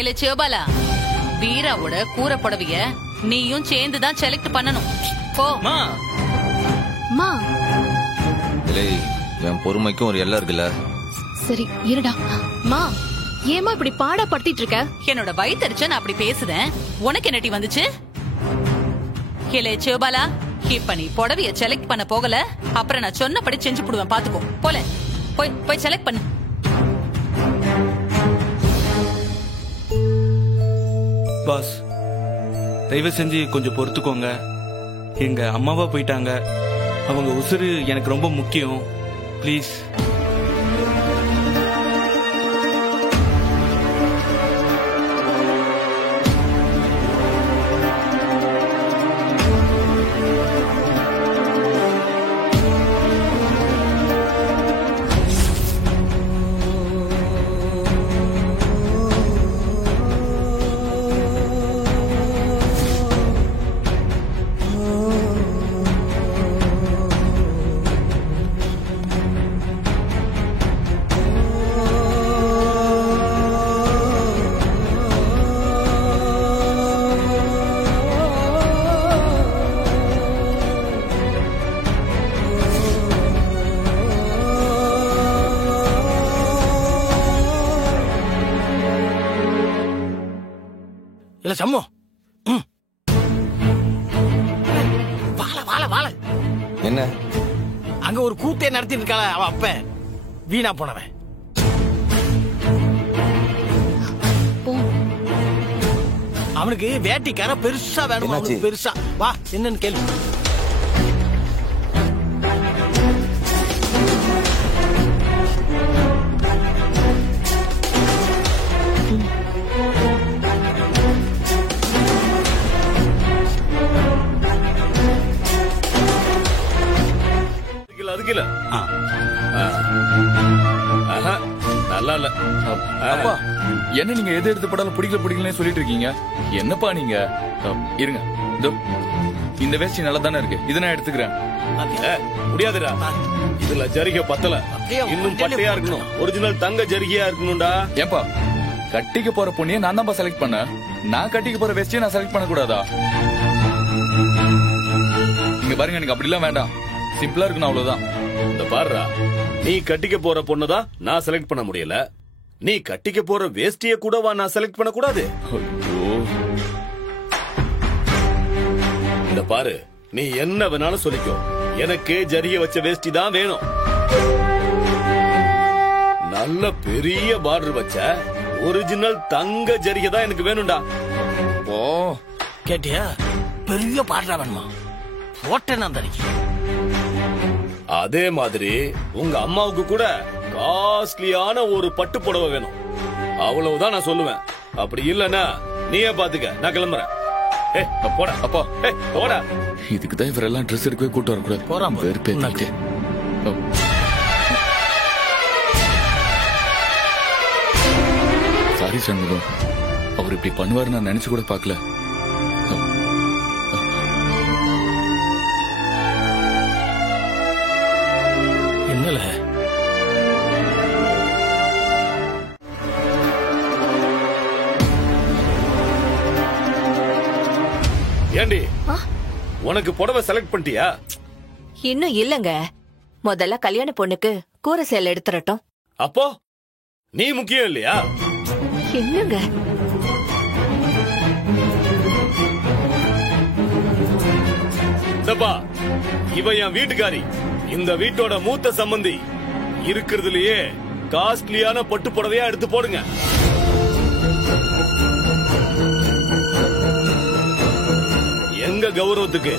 இல்ல சிவபாலா, வீராவோட கூரை புடவைய நீயும் சேர்ந்துதான் செலக்ட் பண்ணணும். போ. மா என் பொறுமைக்கும் ஒரு எல்லை இருக்குல்ல. சரி இருடா. மா ஏமா இப்படி பாடப்படுத்திட்டு இருக்க? என்னோட வயிற்றுச்ச நான் அப்படி பேசுறேன், உனக்கு என்னட்டி வந்துச்சு? இல்ல சிவபாலா, இப்ப நீ புடவைய செலக்ட் பண்ண போகல, அப்புறம் நான் சொன்னபடி செஞ்சு போடுவேன், பாத்துக்கோ. போல போய் போய் செலக்ட் பண்ணு. பாஸ், தயவு செஞ்சு கொஞ்சம் பொறுத்துக்கோங்க. எங்க அம்மாவா போயிட்டாங்க, அவங்க உசுறு எனக்கு ரொம்ப முக்கியம். ப்ளீஸ். இல்ல சம்மு, வாழ வாழ வாழ. என்ன அங்க ஒரு கூத்தே நடத்திட்டு இருக்காள அவ அப்ப, வீணா போனவன். அவனுக்கு வேட்டிக்கார பெருசா வேணும். அவனுக்கு பெருசா. வா என்னன்னு கேள்வி. நல்லா இல்ல. என்ன நீங்க எது எடுத்து படம் பிடிக்கல சொல்லிட்டு இருக்கீங்க? என்னப்பா நீங்க? இருங்க, இந்த வேஷ்டி நல்லா தானே இருக்கு, இதை நான் எடுத்துக்கிறேன். முடியாதுடா, இதுல ஜரிகை பத்தல, இன்னும் பட்டையா இருக்கணும். ஒரிஜினல் தங்க ஜரிகையா இருக்கணும்டா. ஏன்பா, கட்டிக்க போற பொண்ணிய நான் தான் செலக்ட் பண்ண, நான் கட்டிக்க போற வேஷ்டியை நான் செலக்ட் பண்ண கூடாதா? இங்க பாருங்க, எனக்கு அப்படி எல்லாம் வேண்டாம், சிம்பிளா இருக்கணும், அவ்வளவுதான். இந்த பாருடா, நீ கட்டிக்க போற பொண்ணுதான் நான் செலக்ட் பண்ண முடியல, நீ கட்டிக்க போற வேஷ்டிய கூடவா நான் செலக்ட் பண்ண கூடாது? இந்த பாரு, நீ என்ன வேணாலும் சொல்லிக்கோ, எனக்கு ஜரிய வச்ச வேஷ்டி தான் வேணும். நல்ல பெரிய பார்டர் வச்ச ஒரிஜினல் தங்க ஜரிகை தான் எனக்கு வேணும்டா. ஓ கேட்டியா? பெரிய பார்டரா வேணுமா? போட்டேன் அந்த அதே மாதிரி உங்க அம்மாவுக்கு கூட காஸ்ட்லியான ஒரு பட்டு புடவை வேணும். அவ்வளவுதான் நான் சொல்லுவேன். அப்படி இல்லன்னா நீயே பாத்துக்க, நான் கிளம்புறேன். போடா அப்பா, போடா. இதுக்குதான் இவரெல்லாம் ட்ரெஸ் எடுக்கவே கூட்டு வரக்கூடாது. போறான் பேருக்கு. சாரி சண்முகம், அவர் இப்படி பண்ணுவாரு நான் நினைச்சு கூட பாக்கல. என்னல ஏண்டி, உனக்கு புடவை செலக்ட் பண்ணிட்டியா? இன்னும் இல்லங்க, முதல்ல கல்யாண பொண்ணுக்கு கூரை சேலை எடுத்துறட்டும். அப்போ நீ முக்கியம் இல்லையா? என்னங்க இந்தப்பா, இவ என் வீட்டுக்காரி, இந்த வீட்டோட மூத்த சம்பந்தி. இருக்கிறதுலயே காஸ்ட்லியான பட்டு புடவையா எடுத்து போடுங்க. எங்க கௌரவத்துக்கு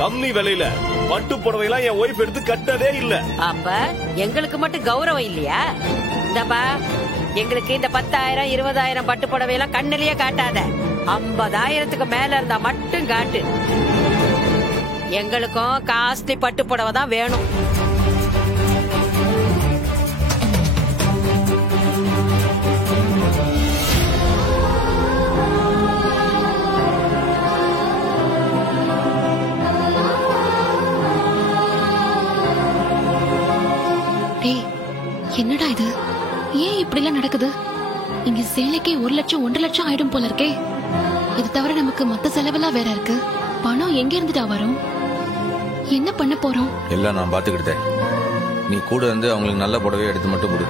கம்மி விலையில பட்டு புடவையெல்லாம் என் ஒய்ஃப் எடுத்து கட்டதே இல்ல. அப்ப எங்களுக்கு மட்டும் கௌரவம் இல்லையா? இந்தப்பா, எங்களுக்கு இந்த 10,000 20,000 பட்டு புடவையெல்லாம் கண்ணிலேயே காட்டாத. 50,000க்கு மேல இருந்தா மட்டும் காட்டு. எங்களுக்கும் காஸ்ட்லி பட்டு புடவை தான் வேணும். என்னடா இது? ஏன் இப்படி எல்லாம் நடக்குது? இங்க சேலைக்கே 1 லட்சம் 1.5 லட்சம் ஆயிடும் போல இருக்கே. இது தவிர நமக்கு மத்த செலவெல்லாம் வேற இருக்கு. பணம் எங்க இருந்துட்டா வரும்? என்ன பண்ண போறோம்? எல்லாம் நான் பாத்துக்கிட்டேன். நீ கூட வந்து அவங்களுக்கு நல்ல புடவையை எடுத்து மட்டும் கொடு.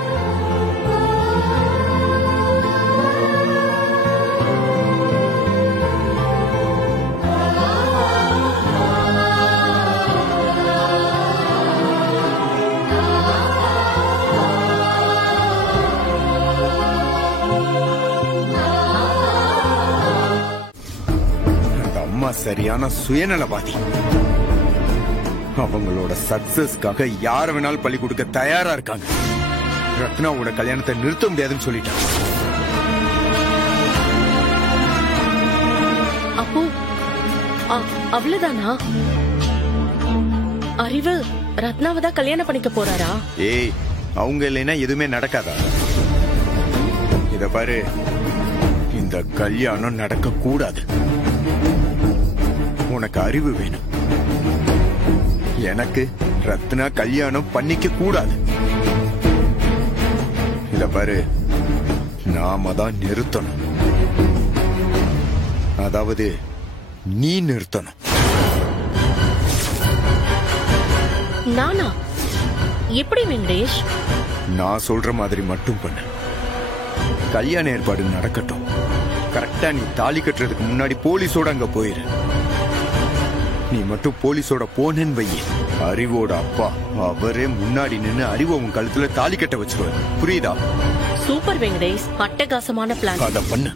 சரியான சுயநலவாதி. அவங்களோட சக்சஸ்க்காக யார வேணாலும் பலி கொடுக்க தயாரா இருக்காங்க. ரத்னாவோட கல்யாணத்தை நிறுத்த முடியாதுன்னு சொல்லிட்டாங்க. அப்போ அவ்வளவுதானா? அறிவு ரத்னாவை தான் கல்யாணம் பண்ணிக்க போறாரா? ஏய், அவங்க இல்லைன்னா எதுவுமே நடக்காதா? இத பாரு, இந்த கல்யாணம் நடக்க கூடாது. உனக்கு அறிவு வேணும், எனக்கு ரத்னா கல்யாணம் பண்ணிக்க கூடாது. இத பாரு, நாம தான் நிறுத்தணும். அதாவது நீ நிறுத்தணும். நானா? எப்படி வெங்கடேஷ்? நான் சொல்ற மாதிரி மட்டும் பண்ணு. கல்யாண ஏற்பாடு நடக்கட்டும். கரெக்டா நீ தாலி கட்டுறதுக்கு முன்னாடி போலீஸோட அங்க போயிரு. நீ மட்டும் போலீஸோட போனேன்னு வையே, அறிவோட அப்பா அவரே முன்னாடி நின்னு அறிவு உன் கழுத்துல தாலி கட்ட வச்சிருவாரு. புரியுதா? சூப்பர் வெங்கடேஷ், அட்டகாசமான பிளான். அத பண்ணு.